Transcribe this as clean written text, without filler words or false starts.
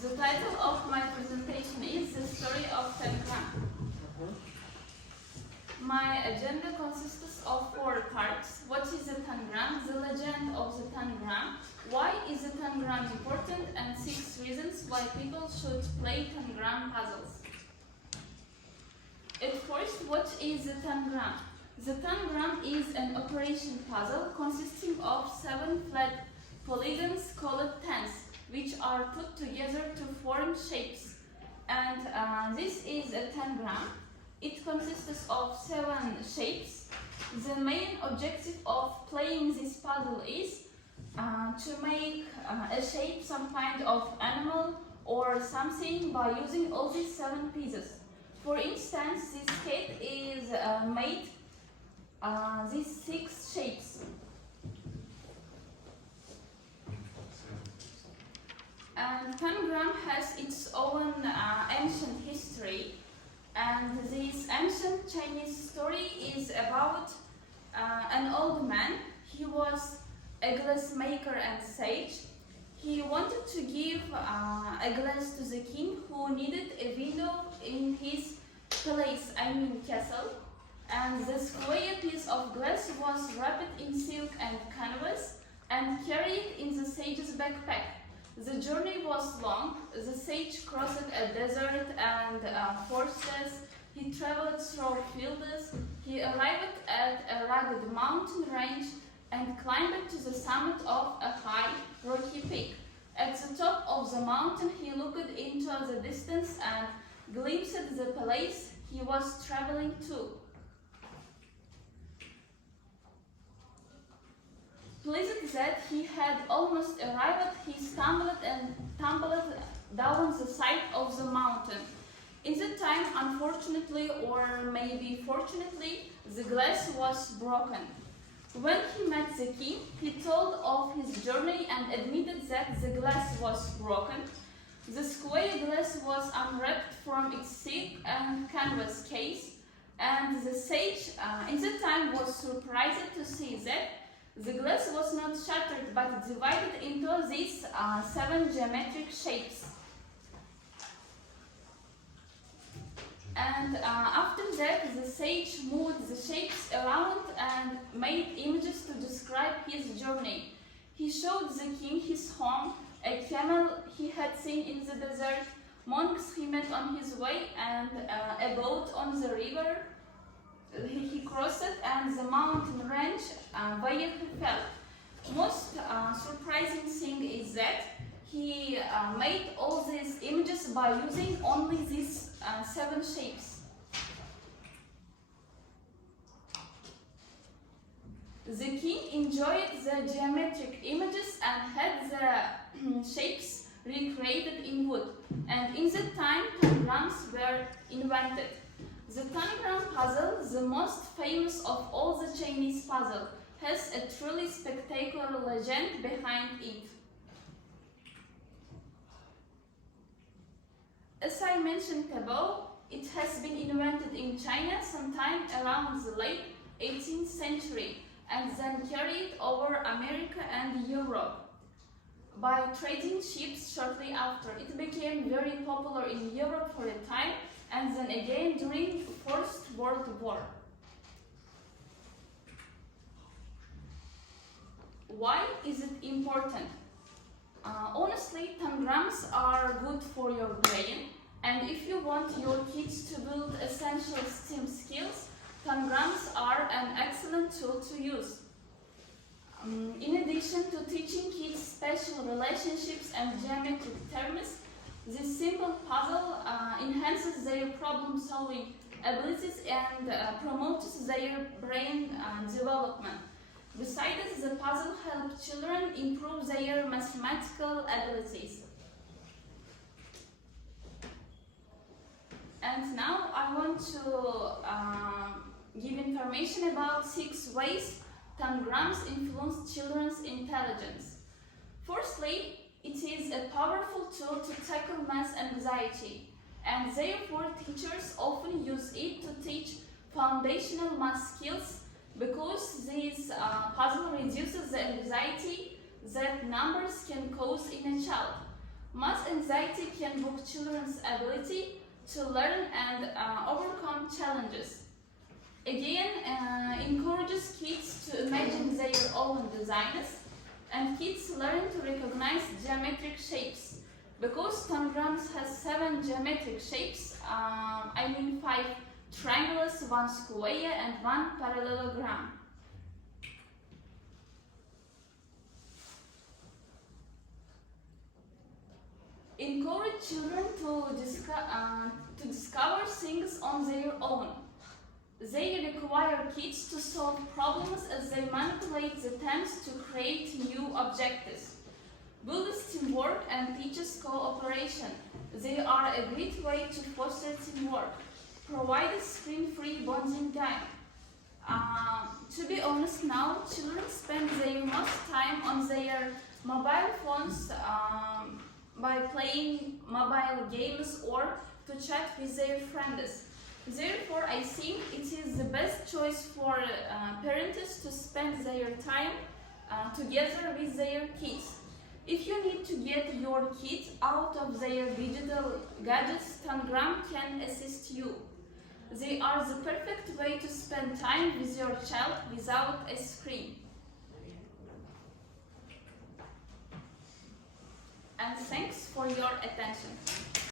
The title of my presentation is The Story of Tangram. My agenda consists of 4 parts. What is a tangram? The legend of the tangram. Why is the tangram important? And 6 reasons why people should play tangram puzzles. At first, what is the tangram? The tangram is an operation puzzle consisting of 7 flat polygons called tens, which are put together to form shapes. And this is a tangram. It consists of 7 shapes. The main objective of playing this puzzle is to make a shape, some kind of animal or something, by using all these 7 pieces. For instance, this cat is made these 6 shapes. And tangram has its own ancient history. And this ancient Chinese story is about an old man. He was a glassmaker and sage. He wanted to give a glass to the king who needed a window in his palace, castle. And the square piece of glass was wrapped in silk and canvas and carried in the sage's backpack. The journey was long. The sage crossed a desert and forests. He traveled through fields. He arrived at a rugged mountain range and climbed to the summit of a high, rocky peak. At the top of the mountain, he looked into the distance and glimpsed the place he was traveling to. Pleased that he had almost arrived, he stumbled and tumbled down the side of the mountain. In the time, unfortunately, or maybe fortunately, the glass was broken. When he met the king, he told of his journey and admitted that the glass was broken. The square glass was unwrapped from its silk and canvas case, and the sage in the time was surprised to see that the glass was not shattered but divided into these 7 geometric shapes. And after that, the sage moved the shapes around and made images to describe his journey. He showed the king his home, a camel he had seen in the desert, monks he met on his way, and a boat on the river he crossed, and the mountain range where he fell. Most surprising thing is that he made all these images by using only these 7 shapes. The king enjoyed the geometric images and had the shapes recreated in wood. And in that time, tangrams were invented. The tangram puzzle, the most famous of all the Chinese puzzles, has a truly spectacular legend behind it. As I mentioned above, it has been invented in China sometime around the late 18th century and then carried over America and Europe by trading ships shortly after. It became very popular in Europe for a time and then again during the First World War. Why is it important? Honestly, tangrams are good for your brain, and if you want your kids to build essential STEM skills, tangrams are an excellent tool to use. In addition to teaching kids special relationships and geometric terms, this simple puzzle enhances their problem-solving abilities and promotes their brain development. Besides, the puzzle helps children improve their mathematical abilities. And now I want to give information about 6 ways tangrams influence children's intelligence. Firstly, it is a powerful tool to tackle math anxiety, and therefore teachers often use it to teach foundational math skills because this puzzle reduces the anxiety that numbers can cause in a child. Math anxiety can block children's ability to learn and overcome challenges. Again, encourages kids to imagine their own designs, and kids learn to recognize geometric shapes. Because tangrams has 7 geometric shapes, 5 triangles, 1 square and 1 parallelogram. Encourage children to discover things on their own. They require kids to solve problems as they manipulate the tense to create new objectives. Builds teamwork and teaches cooperation. They are a great way to foster teamwork. Provides screen-free bonding time. To be honest now, children spend their most time on their mobile phones by playing mobile games or to chat with their friends. Therefore, I think it is the best choice for parents to spend their time together with their kids. If you need to get your kids out of their digital gadgets, tangram can assist you. They are the perfect way to spend time with your child without a screen. And thanks for your attention.